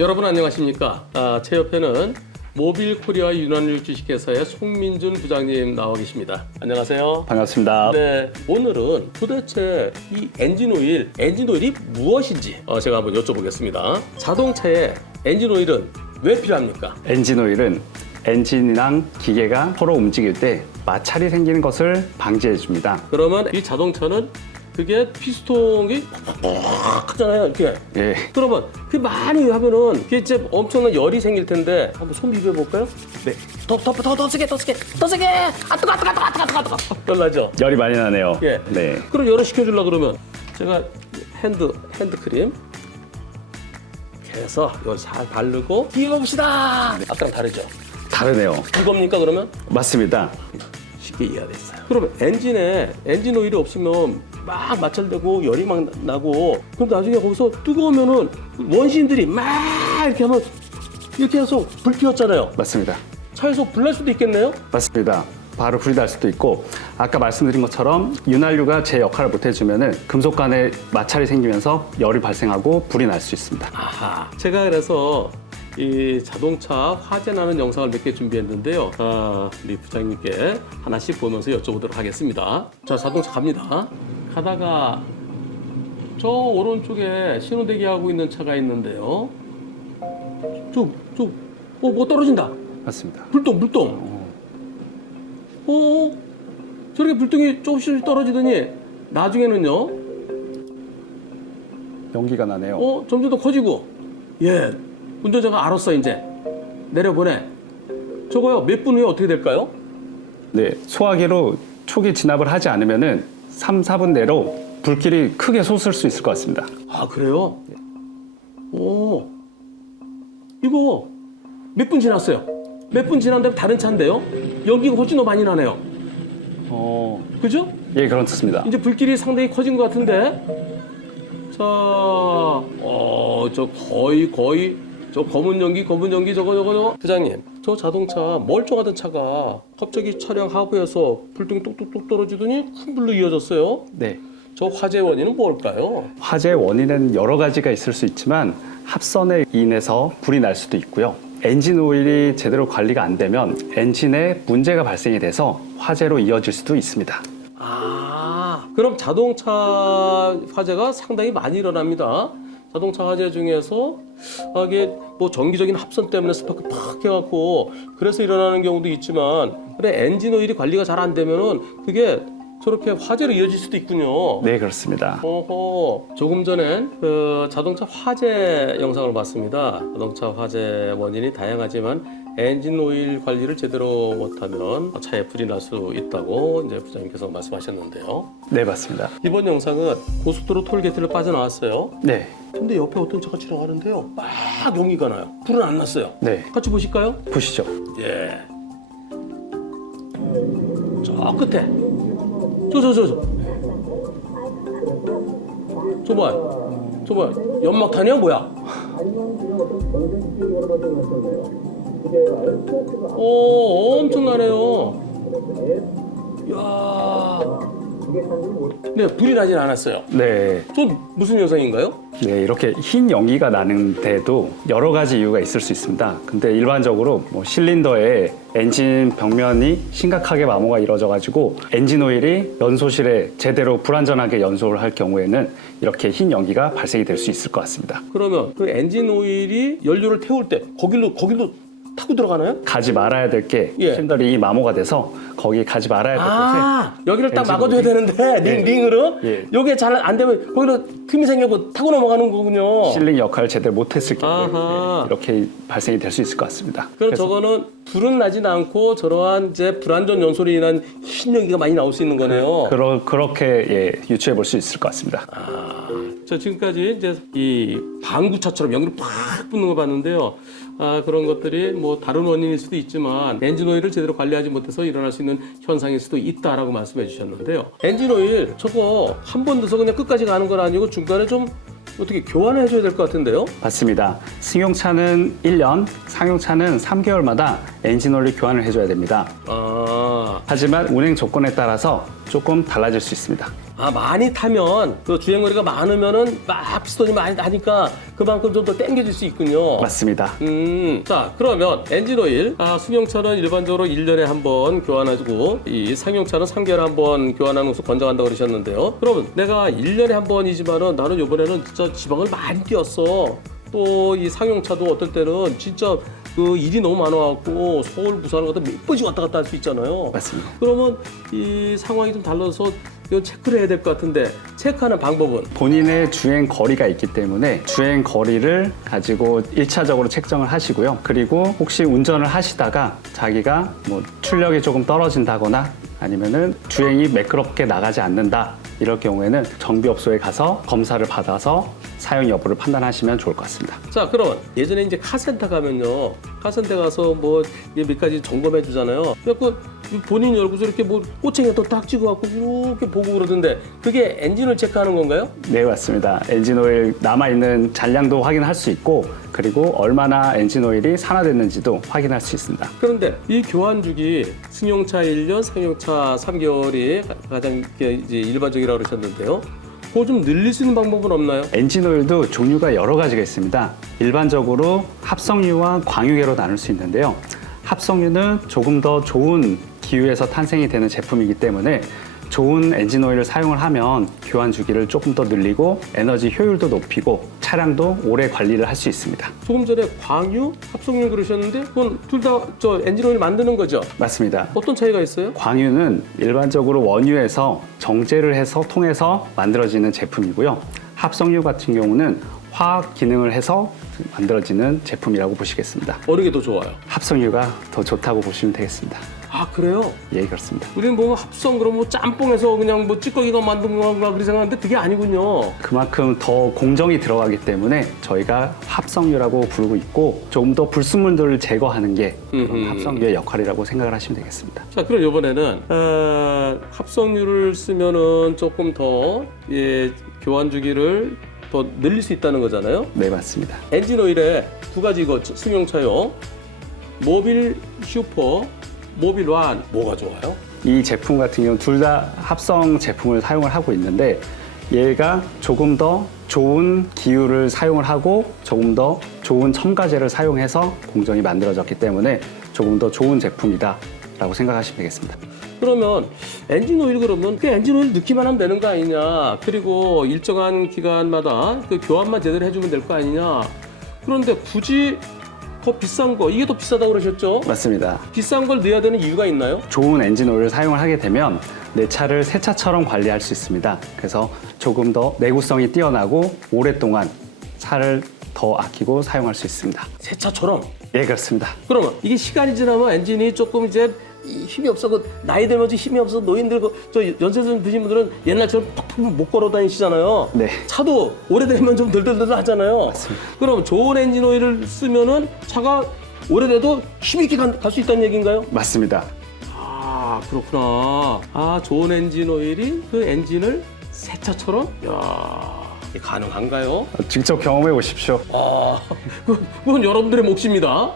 여러분 안녕하십니까? 제 옆에는 모빌코리아 윤환율 주식회사의 송민준 부장님 나와 계십니다. 안녕하세요. 반갑습니다. 네, 오늘은 도대체 이 엔진오일이 무엇인지 제가 한번 여쭤보겠습니다. 자동차의 엔진오일은 왜 필요합니까? 엔진오일은 엔진이랑 기계가 서로 움직일 때 마찰이 생기는 것을 방지해 줍니다. 그러면 이 자동차는 그게 피스톤이 크잖아요, 이렇게. 예, 그러면 그 많이 하면은 그게 이제 엄청난 열이 생길 텐데 한번 손 비벼 볼까요? 네. 더 세게. 아 뜨거. 열나죠? 열이 많이 나네요. 예. 네. 그럼 열을 식혀주려고 그러면 제가 핸드크림 이렇게 해서 이걸 잘 바르고 비벼봅시다. 아까랑 다르죠? 다르네요. 이겁니까 그러면? 맞습니다. 쉽게 이해가 됐어요. 그러면 엔진 오일이 없으면 막 마찰되고 열이 막 나고 그럼 나중에 거기서 뜨거우면은 원시인들이 막 이렇게 해서 불 피웠잖아요. 맞습니다. 차에서 불 날 수도 있겠네요? 맞습니다. 바로 불이 날 수도 있고 아까 말씀드린 것처럼 윤활유가 제 역할을 못 해주면은 금속 간에 마찰이 생기면서 열이 발생하고 불이 날 수 있습니다. 아하. 제가 그래서 이 자동차 화재 나는 영상을 몇 개 준비했는데요. 우리 부장님께 하나씩 보면서 여쭤보도록 하겠습니다. 자, 자동차 갑니다. 가다가 저 오른쪽에 신호 대기하고 있는 차가 있는데요. 뭐 떨어진다. 맞습니다. 불똥. 저렇게 불똥이 조금씩 떨어지더니 나중에는요. 연기가 나네요. 점점 더 커지고. 예. 운전자가 알았어 이제 내려보내. 저거요 몇 분 후에 어떻게 될까요? 네, 소화기로 초기 진압을 하지 않으면은 3, 4분 내로 불길이 크게 솟을 수 있을 것 같습니다. 아 그래요? 이거 몇 분 지났어요? 몇 분 지난 다음에 다른 차인데요? 연기가 훨씬 더 많이 나네요. 그죠? 예, 그렇습니다. 이제 불길이 상당히 커진 것 같은데. 자, 저 거의 저 검은 연기 저거. 부장님, 저 자동차 멀쩡하던 차가 갑자기 차량 하부에서 불똥이 똑똑똑 떨어지더니 큰 불로 이어졌어요. 네. 저 화재 원인은 뭘까요? 화재의 원인은 여러 가지가 있을 수 있지만 합선에 인해서 불이 날 수도 있고요. 엔진 오일이 제대로 관리가 안 되면 엔진에 문제가 발생이 돼서 화재로 이어질 수도 있습니다. 그럼 자동차 화재가 상당히 많이 일어납니다. 자동차 화재 중에서 이게 뭐 정기적인 합선 때문에 스파크 팍 해갖고 그래서 일어나는 경우도 있지만 그래 엔진 오일이 관리가 잘 안 되면은 그게 저렇게 화재로 이어질 수도 있군요. 네, 그렇습니다. 조금 전엔 그 자동차 화재 영상을 봤습니다. 자동차 화재 원인이 다양하지만 엔진 오일 관리를 제대로 못하면 차에 불이 날 수 있다고 이제 부장님께서 말씀하셨는데요. 네, 맞습니다. 이번 영상은 고속도로 톨게이트를 빠져나왔어요. 네. 근데 옆에 어떤 차가 지나가는데요. 막 연기가 나요. 불은 안 났어요. 네. 같이 보실까요? 보시죠. 예. 저 끝에. 저 뭐야? 연막탄이야 뭐야? 엄청나네요. 이야. 네, 불이 나진 않았어요. 네. 저 무슨 현상인가요? 네, 이렇게 흰 연기가 나는데도 여러 가지 이유가 있을 수 있습니다. 근데 일반적으로 뭐 실린더에 엔진 벽면이 심각하게 마모가 이루어져가지고 엔진 오일이 연소실에 제대로 불안전하게 연소를 할 경우에는 이렇게 흰 연기가 발생이 될 수 있을 것 같습니다. 그러면 그 엔진 오일이 연료를 태울 때 거길로 타고 들어가나요? 가지 말아야 될 게 예. 심들이 이 마모가 돼서 거기 가지 말아야 될 곳에 여기를 딱 엔진 막아줘야 오일이- 되는데 예. 링으로 예. 여기에 잘 안 되면 거기로 틈이 생겨고 타고 넘어가는 거군요. 실링 역할을 제대로 못했을 경우에 아하. 이렇게 발생이 될 수 있을 것 같습니다. 그럼 저거는 불은 나진 않고 저러한 이제 불안전 연소로 인한 흰 연기가 많이 나올 수 있는 거네요. 그렇게 유추해 볼 수 있을 것 같습니다. 저 지금까지 이제 이 방구차처럼 연기를 팍 붓는 거 봤는데요. 그런 것들이 뭐 다른 원인일 수도 있지만 엔진 오일을 제대로 관리하지 못해서 일어날 수 있는 현상일 수도 있다라고 말씀해 주셨는데요. 엔진 오일 저거 한 번 넣어서 그냥 끝까지 가는 건 아니고 중간에 좀 어떻게 교환해 줘야 될 것 같은데요? 맞습니다. 승용차는 1년, 상용차는 3개월마다 엔진 오일 교환을 해줘야 됩니다. 하지만 운행 조건에 따라서 조금 달라질 수 있습니다. 많이 타면 그 주행거리가 많으면은 막 피스톤이 많이 나니까 그만큼 좀 더 당겨질 수 있군요. 맞습니다. 자, 그러면 엔진오일, 승용차는 일반적으로 1년에 한 번 교환하고 이 상용차는 3개월에 한 번 교환하는 것을 권장한다고 그러셨는데요. 그러면 내가 1년에 한 번이지만은 나는 이번에는 진짜 지방을 많이 뛰었어. 또 이 상용차도 어떨 때는 진짜 그 일이 너무 많아갖고 서울, 부산을 갖다 몇 번씩 왔다 갔다 할 수 있잖아요. 맞습니다. 그러면 이 상황이 좀 달라서 이거 체크를 해야 될 것 같은데 체크하는 방법은? 본인의 주행 거리가 있기 때문에 주행 거리를 가지고 1차적으로 책정을 하시고요. 그리고 혹시 운전을 하시다가 자기가 뭐 출력이 조금 떨어진다거나 아니면은 주행이 매끄럽게 나가지 않는다. 이럴 경우에는 정비업소에 가서 검사를 받아서 사용 여부를 판단하시면 좋을 것 같습니다. 자, 그럼 예전에 이제 카센터 가면요, 카센터 가서 뭐 몇 가지 점검해 주잖아요. 그래서 본인 열고서 이렇게 뭐 꼬챙이에 또 딱 찍어갖고 이렇게 보고 그러던데 그게 엔진을 체크하는 건가요? 네, 맞습니다. 엔진오일 남아있는 잔량도 확인할 수 있고 그리고 얼마나 엔진오일이 산화됐는지도 확인할 수 있습니다. 그런데 이 교환 주기 승용차 1년, 상용차 3개월이 가장 이제 일반적이라고 그러셨는데요. 그거 좀 늘릴 수 있는 방법은 없나요? 엔진오일도 종류가 여러 가지가 있습니다. 일반적으로 합성유와 광유계로 나눌 수 있는데요. 합성유는 조금 더 좋은 기후에서 탄생이 되는 제품이기 때문에 좋은 엔진오일을 사용을 하면 교환 주기를 조금 더 늘리고 에너지 효율도 높이고 차량도 오래 관리를 할 수 있습니다. 조금 전에 광유, 합성유 그러셨는데 그건 둘 다 저 엔진오일 만드는 거죠? 맞습니다. 어떤 차이가 있어요? 광유는 일반적으로 원유에서 정제를 해서 통해서 만들어지는 제품이고요. 합성유 같은 경우는 화학 기능을 해서 만들어지는 제품이라고 보시겠습니다. 어느 게 더 좋아요? 합성유가 더 좋다고 보시면 되겠습니다. 아, 그래요? 예, 그렇습니다. 우리는 뭐 합성 그럼 뭐 짬뽕에서 그냥 뭐 찌꺼기가 만든 건가 그렇게 생각하는데 그게 아니군요. 그만큼 더 공정이 들어가기 때문에 저희가 합성유라고 부르고 있고 조금 더 불순물들을 제거하는 게 그런 합성유의 역할이라고 생각을 하시면 되겠습니다. 자, 그럼 이번에는 합성유를 쓰면은 조금 더 교환 주기를 더 늘릴 수 있다는 거잖아요. 네, 맞습니다. 엔진 오일에 두 가지 이거 승용차요. 모빌 슈퍼, 모빌 완 뭐가 좋아요? 이 제품 같은 경우는 둘 다 합성 제품을 사용을 하고 있는데 얘가 조금 더 좋은 기유를 사용을 하고 조금 더 좋은 첨가제를 사용해서 공정이 만들어졌기 때문에 조금 더 좋은 제품이다 라고 생각하시면 되겠습니다. 그러면 엔진 오일 그러면 그 엔진 오일 넣기만 하면 되는 거 아니냐? 그리고 일정한 기간마다 그 교환만 제대로 해주면 될 거 아니냐? 그런데 굳이 더 비싼 거, 이게 더 비싸다고 그러셨죠? 맞습니다. 비싼 걸 넣어야 되는 이유가 있나요? 좋은 엔진 오일을 사용을 하게 되면 내 차를 새 차처럼 관리할 수 있습니다. 그래서 조금 더 내구성이 뛰어나고 오랫동안 차를 더 아끼고 사용할 수 있습니다. 새 차처럼. 예, 그렇습니다. 그러면 이게 시간이 지나면 엔진이 조금 이제 힘이 없어, 나이 들면서 힘이 없어 노인들 저 연세점 드신 분들은 옛날처럼 팍팍 못 걸어 다니시잖아요. 네. 차도 오래되면 좀 덜덜덜 하잖아요. 맞습니다. 그럼 좋은 엔진 오일을 쓰면은 차가 오래돼도 힘 있게 갈 수 있다는 얘기인가요? 맞습니다. 아, 그렇구나. 아, 좋은 엔진 오일이 그 엔진을 새 차처럼? 야, 이게 가능한가요? 직접 경험해 보십시오. 아, 그건 여러분들의 몫입니다.